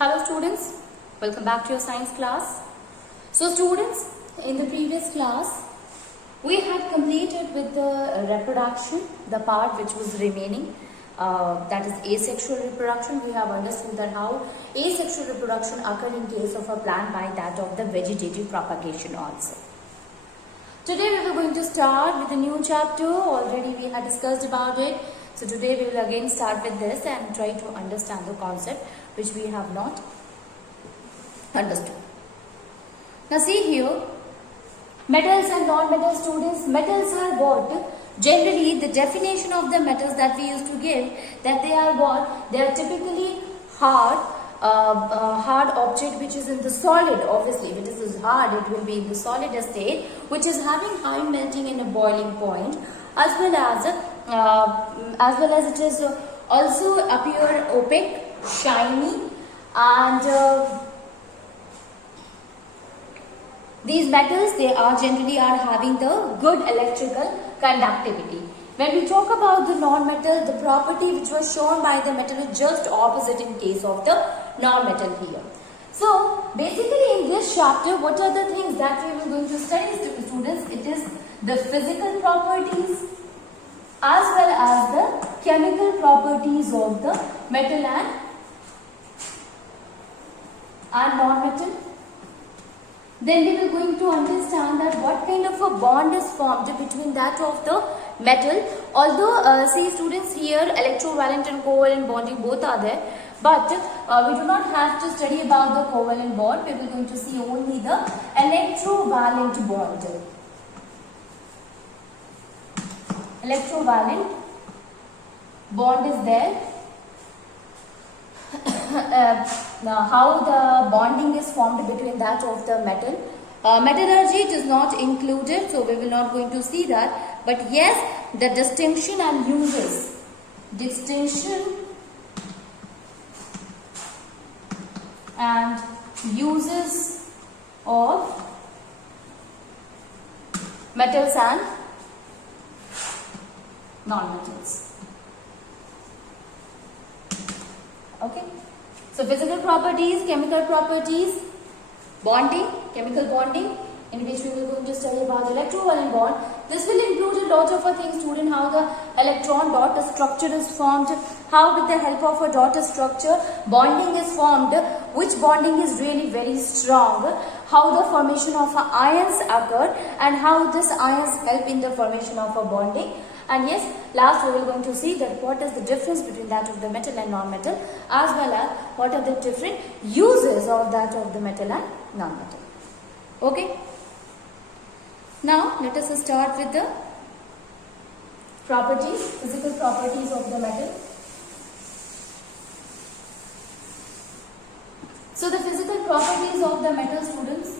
Hello students, welcome back to your science class. So students, in the previous class, we had completed with the reproduction, the part which was remaining, that is asexual reproduction. We have understood that how asexual reproduction occurs in case of a plant by that of the vegetative propagation also. Today we were going to start with a new chapter. Already we had discussed about it. So today we will again start with this and try to understand the concept which we have not understood. Now see here, metals and non-metal students. Metals are what? Generally the definition of the metals that we used to give, that they are what? They are typically hard, hard object which is in the solid. Obviously if it is hard, it will be in the solid state, which is having high melting and a boiling point, as well as it is also appear opaque, shiny, and these metals, they are generally having the good electrical conductivity. When we talk about the non-metal, the property which was shown by the metal is just opposite in case of the non-metal here. So basically in this chapter, what are the things that we were going to study, students? It is the physical properties as well as the chemical properties of the metal and non-metal. Then we will going to understand that what kind of a bond is formed between that of the metal. Although see students, here electrovalent and covalent bonding both are there, but we do not have to study about the covalent bond. We will going to see only the electrovalent bond. Electrovalent bond is there. Now how the bonding is formed between that of the metal. Metallurgy is not included, so we will not going to see that. But yes, the distinction and uses. Distinction and uses of metals and non-metals. Okay. So physical properties, chemical properties, bonding, chemical bonding, in which we will going to study about electrovalent bond. This will include a lot of things, student, how the electron dot structure is formed, how with the help of a dot structure bonding is formed, which bonding is really very strong, how the formation of ions occur, and how this ions help in the formation of a bonding. And yes, last we will going to see that what is the difference between that of the metal and non-metal, as well as what are the different uses of that of the metal and non-metal. Okay. Now let us start with the properties, physical properties of the metal. So the physical properties of the metal, students.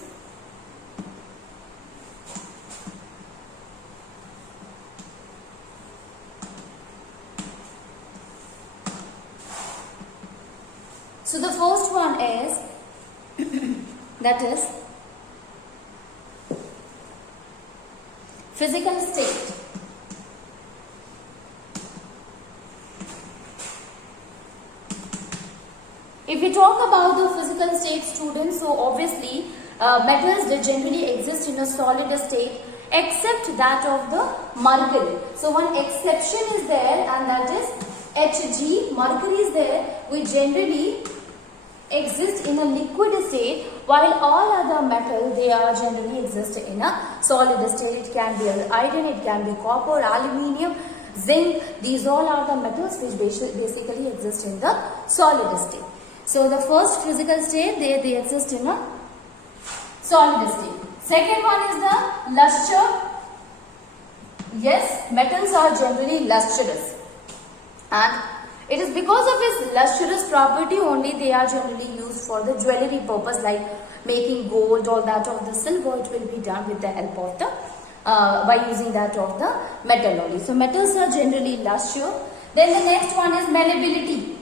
So the first one is that is physical state. If we talk about the physical state, students, so obviously metals, they generally exist in a solid state except that of the mercury. So one exception is there, and that is Hg. Mercury is there, which generally exist in a liquid state, while all other metals, they are generally exist in a solid state. It can be iron, it can be copper, aluminium, zinc. These all are the metals which basically exist in the solid state. So the first physical state, they exist in a solid state. Second one is the luster. Yes, metals are generally lustrous, and it is because of its lustrous property only they are generally used for the jewelry purpose, like making gold or that of the silver. It will be done with the help of the by using that of the metal only. So metals are generally lustrous. Then the next one is malleability.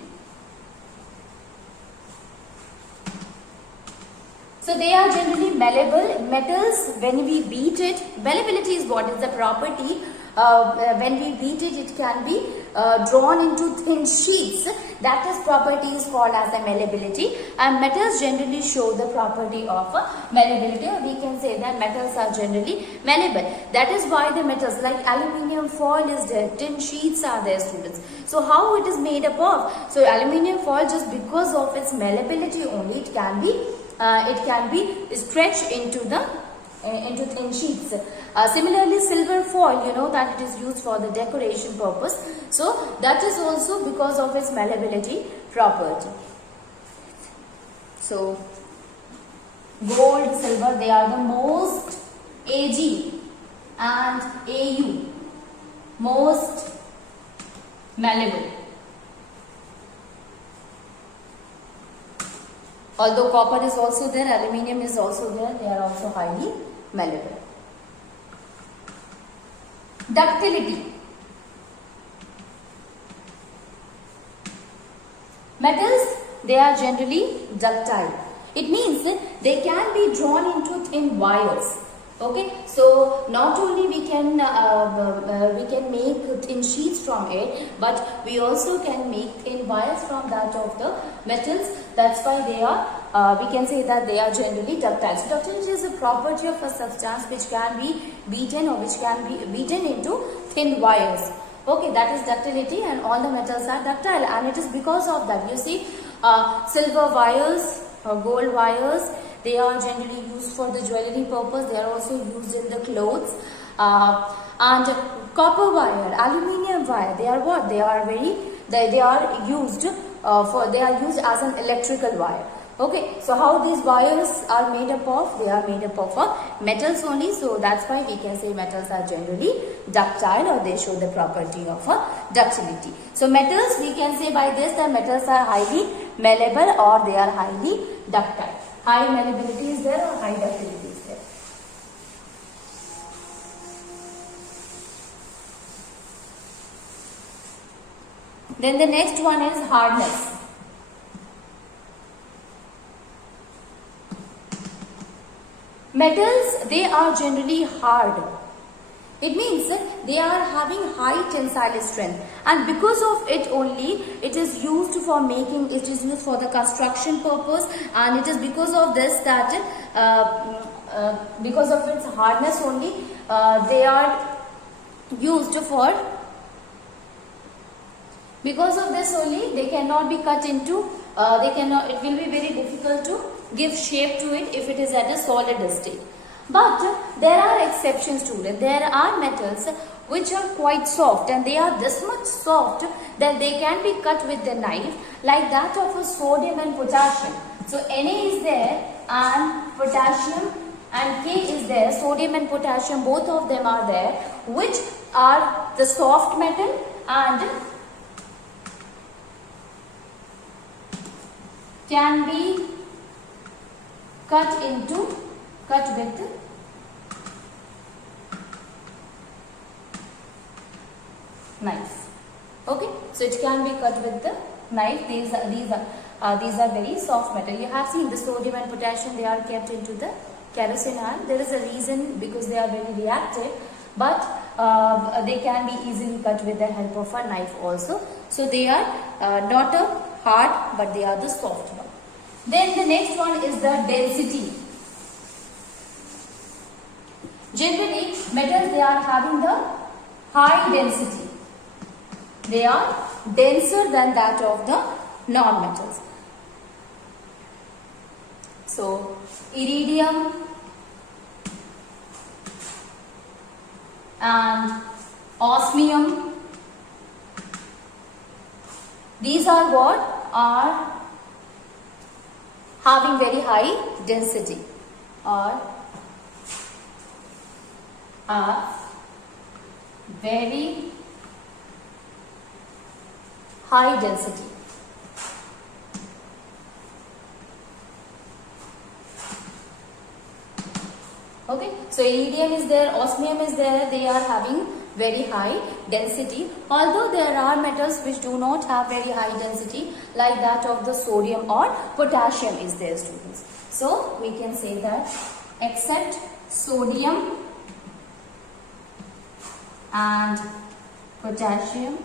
So they are generally malleable. Metals, when we beat it, malleability is what is the property. When we beat it, it can be drawn into thin sheets, that is property is called as the malleability, and metals generally show the property of malleability, or we can say that metals are generally malleable. That is why the metals like aluminium foil is there, tin sheets are there, students. So how it is made up of? So aluminium foil, just because of its malleability only, it can be stretched into thin sheets. Similarly, silver foil, you know that it is used for the decoration purpose. So that is also because of its malleability property. So gold, silver, they are the most Ag and Au, most malleable. Although copper is also there, aluminium is also there, they are also highly malleable. Ductility. Metals, they are generally ductile. It means they can be drawn into thin wires. Okay, so not only we can make thin sheets from it, but we also can make thin wires from that of the metals. That's why they are, we can say that they are generally ductile. So ductility is a property of a substance which can be beaten or which can be beaten into thin wires. Okay, that is ductility, and all the metals are ductile, and it is because of that. You see, silver wires, gold wires, they are generally used for the jewelry purpose. They are also used in the clothes. And copper wire, aluminium wire, they are what? They are used as an electrical wire. Okay, so how these wires are made up of? They are made up of metals only. So that's why we can say metals are generally ductile, or they show the property of ductility. So metals, we can say by this that metals are highly malleable, or they are highly ductile. High malleability is there, or high ductility is there. Then the next one is hardness. Metals, they are generally hard. It means they are having high tensile strength, and because of it only, it is used for making, it is used for the construction purpose, and it is because of this that because of its hardness only, they are used for, because of this only, they cannot be cut into, it will be very difficult to give shape to it if it is at a solid state. But there are exceptions to it. There are metals which are quite soft, and they are this much soft that they can be cut with the knife, like that of a sodium and potassium. So Na is there and potassium, and K is there, sodium and potassium, both of them are there, which are the soft metal and can be cut with knife. Okay, so it can be cut with the knife. These are very soft metal. You have seen the sodium and potassium, they are kept into the kerosene iron. There is a reason, because they are very reactive, but they can be easily cut with the help of a knife also. So they are not a hard, but they are the soft one. Then the next one is the density. Generally, metals, they are having the high density. They are denser than that of the non-metals. So, iridium and osmium, these are what? Are having very high density, or are very high density. Okay, so iridium is there, osmium is there, they are having very high density, although there are metals which do not have very high density, like that of the sodium or potassium is there, students. So we can say that except sodium and potassium,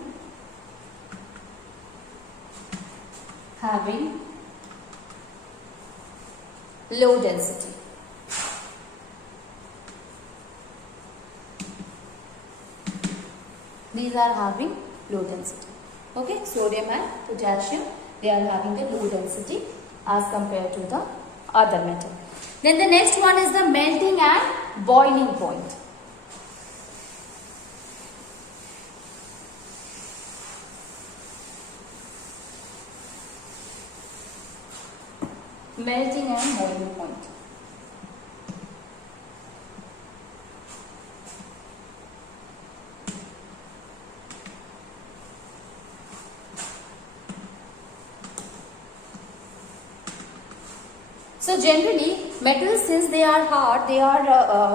having low density. These are having low density. Okay, sodium and potassium, they are having the low density as compared to the other metal. Then the next one is the melting and boiling point. Melting and boiling point. So generally, metals, since they are hard, they are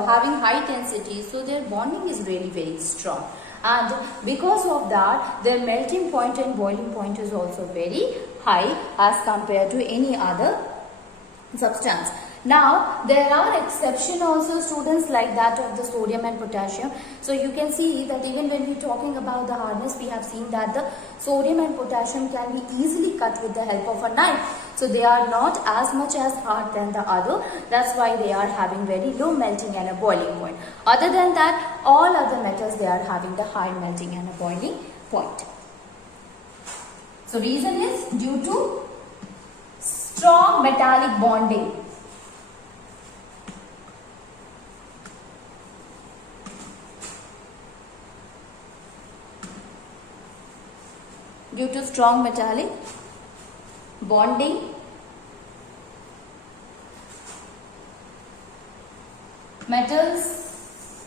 having high density, so their bonding is really very strong. And because of that, their melting point and boiling point is also very high as compared to any other substance. Now, there are exception also, students, like that of the sodium and potassium. So you can see that even when we are talking about the hardness, we have seen that the sodium and potassium can be easily cut with the help of a knife. So they are not as much as hard than the other. That's why they are having very low melting and a boiling point. Other than that, all other metals, they are having the high melting and a boiling point. So reason is due to strong metallic bonding. Due to strong metallic bonding, metals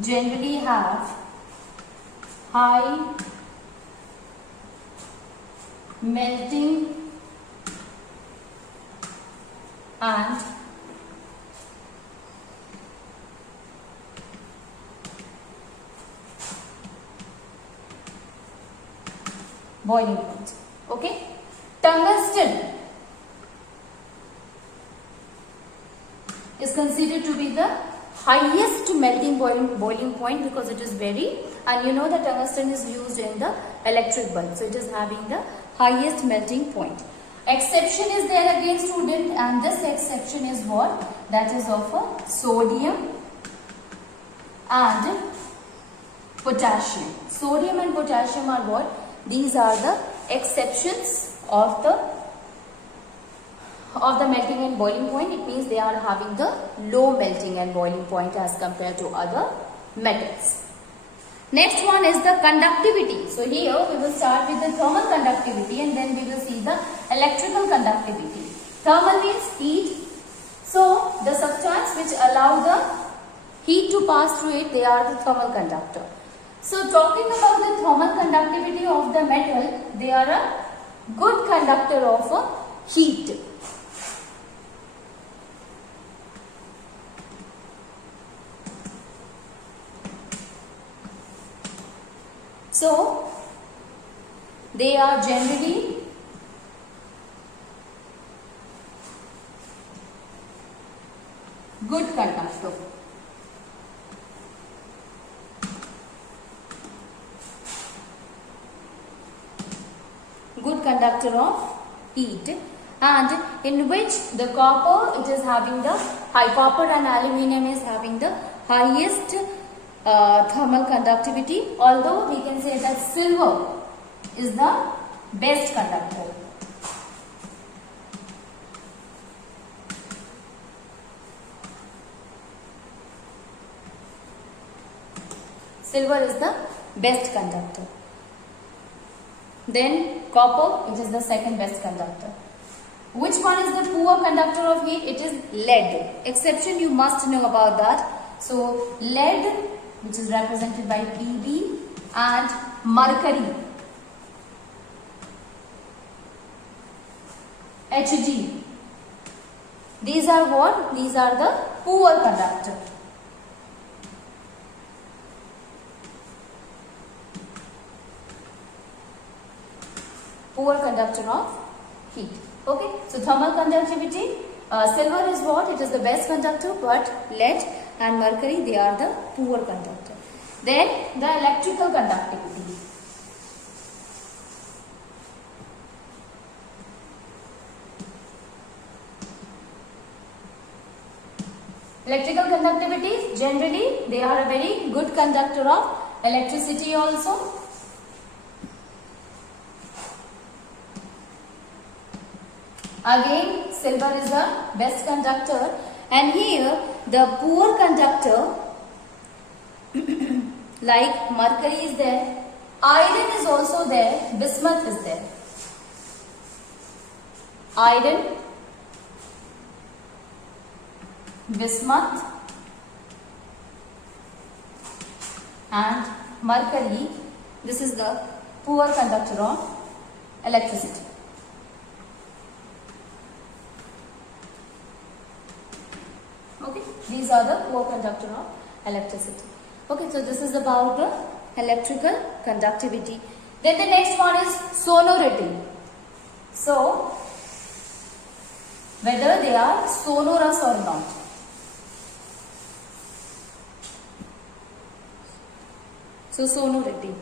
generally have high melting and boiling point. Okay, tungsten is considered to be the highest melting boiling point because it is very, and you know that tungsten is used in the electric bulb, so it is having the highest melting point. Exception is there again, student, and this exception is what? That is of a sodium and potassium. Sodium and potassium are what? These are the exceptions of the melting and boiling point. It means they are having the low melting and boiling point as compared to other metals. Next one is the conductivity. So here we will start with the thermal conductivity and then we will see the electrical conductivity. Thermal means heat. So the substance which allow the heat to pass through it, they are the thermal conductor. So talking about the thermal conductivity of the metal, they are a good conductor of heat. So they are generally good conductor. Good conductor of heat, and in which the copper, it is having the high, copper and aluminium is having the highest thermal conductivity, although we can say that silver is the best conductor. Silver is the best conductor. Then copper, it is the second best conductor. Which one is the poor conductor of heat? It is lead. Exception, you must know about that. So lead, which is represented by Pb, and mercury, Hg. These are what? These are the poor conductor. Poor conductor of heat. Okay, so thermal conductivity, silver is what? It is the best conductor, but lead and mercury, they are the poor conductor. Then the electrical conductivity. Electrical conductivity, generally they are a very good conductor of electricity also. Again, silver is the best conductor, and here the poor conductor like mercury is there, iron is also there, bismuth is there. Iron, bismuth and mercury, this is the poor conductor of electricity. Okay, these are the poor conductor of electricity. Okay, so this is about the electrical conductivity. Then the next one is sonority. So, whether they are sonorous or not. So, sonority.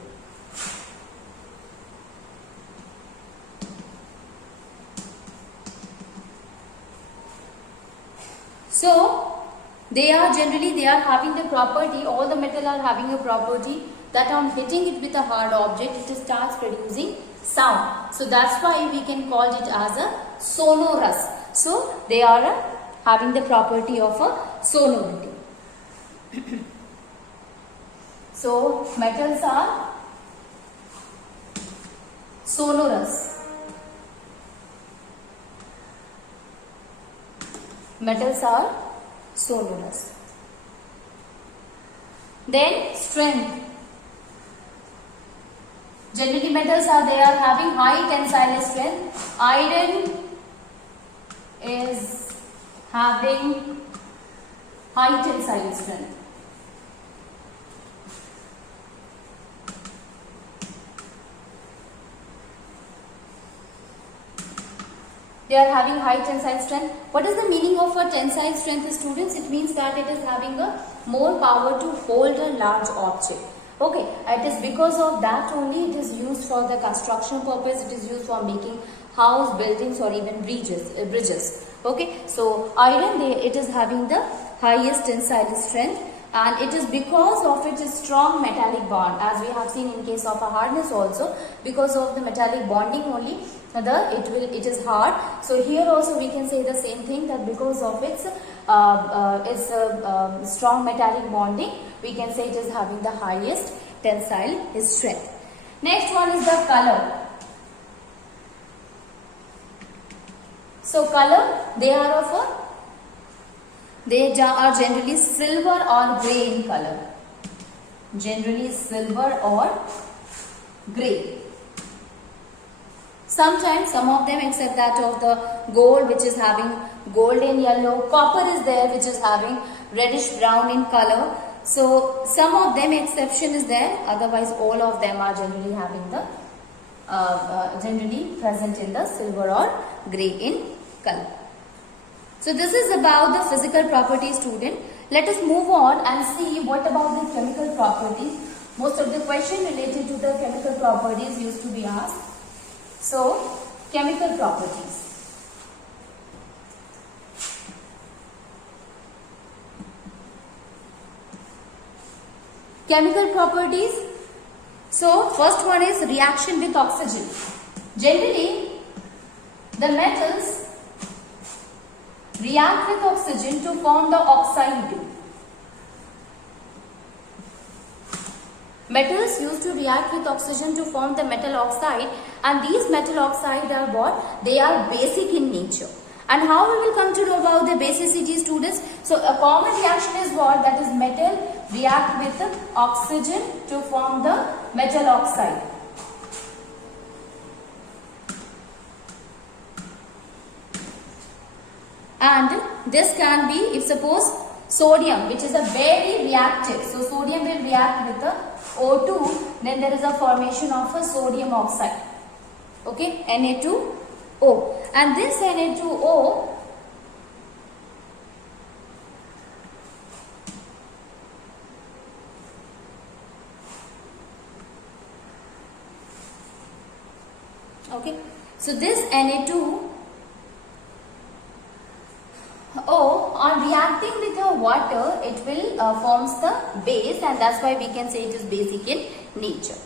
So, they are having the property, all the metal are having a property that on hitting it with a hard object, it starts producing sound. So, that's why we can call it as a sonorous. So, they are having the property of a sonority. So, metals are sonorous. Metals are sonorous. Then strength. Generally metals are having high tensile strength. Iron is having high tensile strength. They are having high tensile strength. What is the meaning of a tensile strength, students? It means that it is having a more power to hold a large object. Okay, it is because of that only it is used for the construction purpose. It is used for making house, buildings or even bridges. Okay, so iron, it is having the highest tensile strength, and it is because of its strong metallic bond, as we have seen in case of a hardness also. Because of the metallic bonding only, it is hard. So here also we can say the same thing, that because of its strong metallic bonding, we can say it is having the highest tensile strength. Next one is the color. So color, they are generally silver or grey in color. Generally silver or grey. Sometimes some of them, except that of the gold, which is having golden yellow, copper is there, which is having reddish brown in color. So some of them exception is there, otherwise all of them are generally having the generally present in the silver or grey in color. So this is about the physical properties, student. Let us move on and see what about the chemical properties. Most of the question related to the chemical properties used to be asked. So, chemical properties. Chemical properties. So, first one is reaction with oxygen. Generally, the metals react with oxygen to form the oxide. Metals used to react with oxygen to form the metal oxide, and these metal oxides are what? They are basic in nature. And how we will come to know about the basicity, students? So a common reaction is what? That is metal react with oxygen to form the metal oxide. And this can be, if suppose sodium, which is a very reactive. So sodium will react with the O2, then there is a formation of a sodium oxide. Okay, Na2O. And this Na2O okay, so this Na2O on reacting with the water, it will forms the base, and that's why we can say it is basic in nature.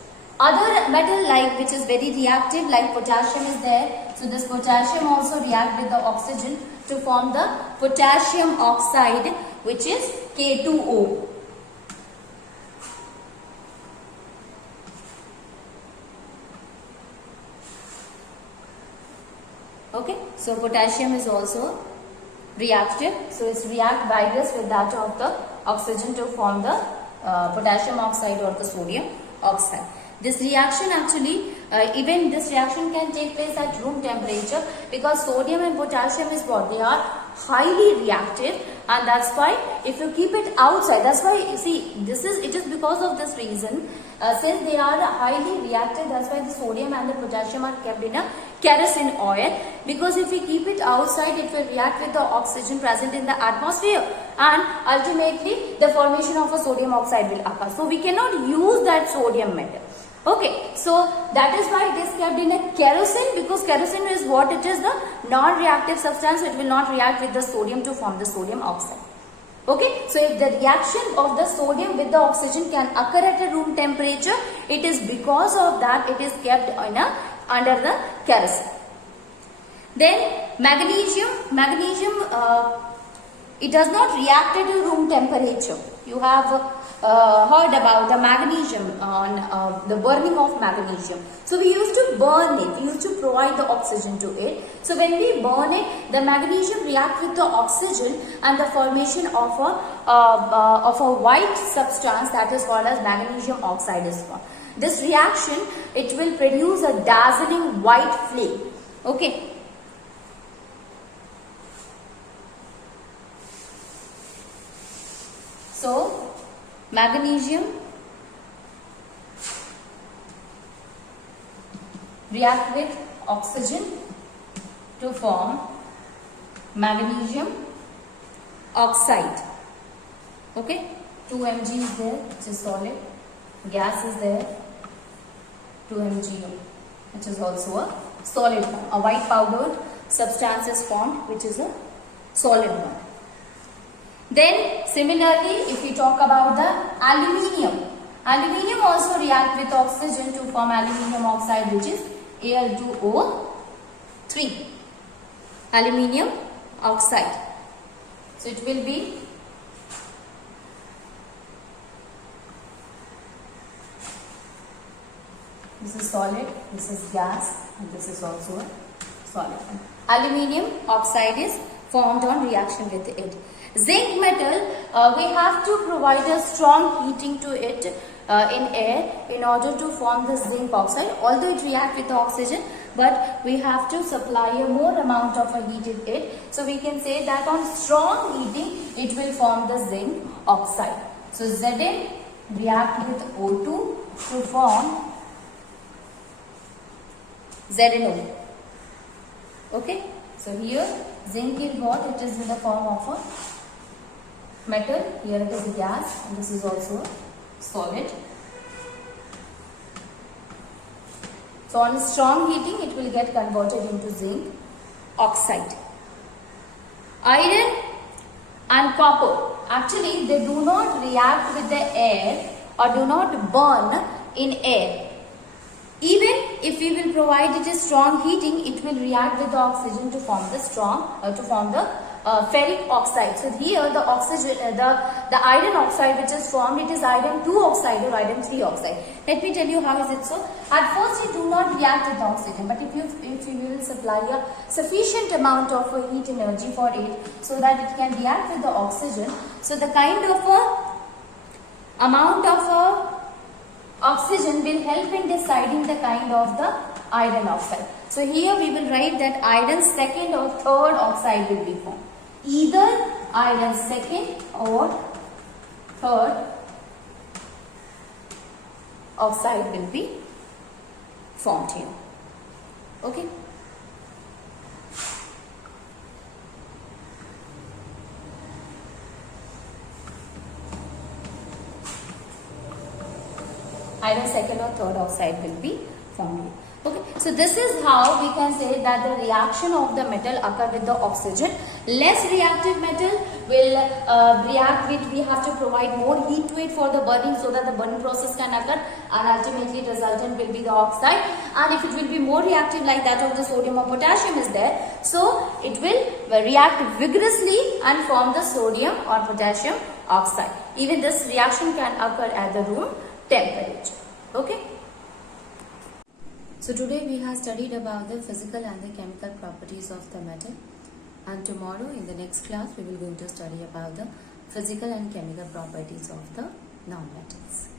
Other metal like which is very reactive, like potassium is there. So this potassium also react with the oxygen to form the potassium oxide, which is K2O. Okay, so potassium is also reactive, so it's react vigorous with that of the oxygen to form the potassium oxide or the sodium oxide. This reaction actually, even this reaction can take place at room temperature, because sodium and potassium is what? They are highly reactive, and that's why if you keep it outside, that's why you see it is because of this reason, since they are highly reactive, that's why the sodium and the potassium are kept in a kerosene oil, because if we keep it outside, it will react with the oxygen present in the atmosphere, and ultimately the formation of a sodium oxide will occur. So we cannot use that sodium metal. Okay, so that is why it is kept in a kerosene, because kerosene is what? It is the non-reactive substance. It will not react with the sodium to form the sodium oxide. Okay, so if the reaction of the sodium with the oxygen can occur at a room temperature, it is because of that it is kept in under the kerosene. Then magnesium, it does not react at a room temperature. You have heard about the magnesium, on the burning of magnesium. So we used to burn it, we used to provide the oxygen to it. So when we burn it, the magnesium reacts with the oxygen, and the formation of a white substance, that is called as magnesium oxide, is formed. This reaction, it will produce a dazzling white flame. Okay. So magnesium react with oxygen to form magnesium oxide. Okay, 2 Mg is there, which is solid. Gas is there, 2 MgO, which is also a solid one. A white powdered substance is formed, which is a solid one. Then similarly, if we talk about the aluminium, aluminium also react with oxygen to form aluminium oxide, which is Al2O3, aluminium oxide. So it will be this is solid, this is gas, and this is also a solid. Aluminium oxide is formed on reaction with it. Zinc metal, we have to provide a strong heating to it in air in order to form the zinc oxide. Although it reacts with the oxygen, but we have to supply a more amount of a heat in it. So we can say that on strong heating, it will form the zinc oxide. So Zn react with O2 to form ZnO. Okay. So here zinc is what? It is in the form of a metal. Here it is a gas, and this is also a solid. So on strong heating, it will get converted into zinc oxide. Iron and copper, actually they do not react with the air or do not burn in air. Even if we will provide it a strong heating, it will react with the oxygen to form the ferric oxide. So here the oxygen, the iron oxide which is formed, it is iron 2 oxide or iron 3 oxide. Let me tell you how is it so. At first it do not react with the oxygen, but if you will supply a sufficient amount of heat energy for it, so that it can react with the oxygen. So the kind of amount of oxygen will help in deciding the kind of the iron oxide. So here we will write that iron 2nd or 3rd oxide will be formed. Either iron 2nd or 3rd oxide will be formed here. Okay. Iron 2nd or 3rd oxide will be formed. Okay. So this is how we can say that the reaction of the metal occur with the oxygen. Less reactive metal will react with, we have to provide more heat to it for the burning so that the burning process can occur, and ultimately resultant will be the oxide. And if it will be more reactive like that of the sodium or potassium is there, so it will react vigorously and form the sodium or potassium oxide. Even this reaction can occur at the room temperature. Okay. So today we have studied about the physical and the chemical properties of the metal, and tomorrow in the next class we will going to study about the physical and chemical properties of the non-metals.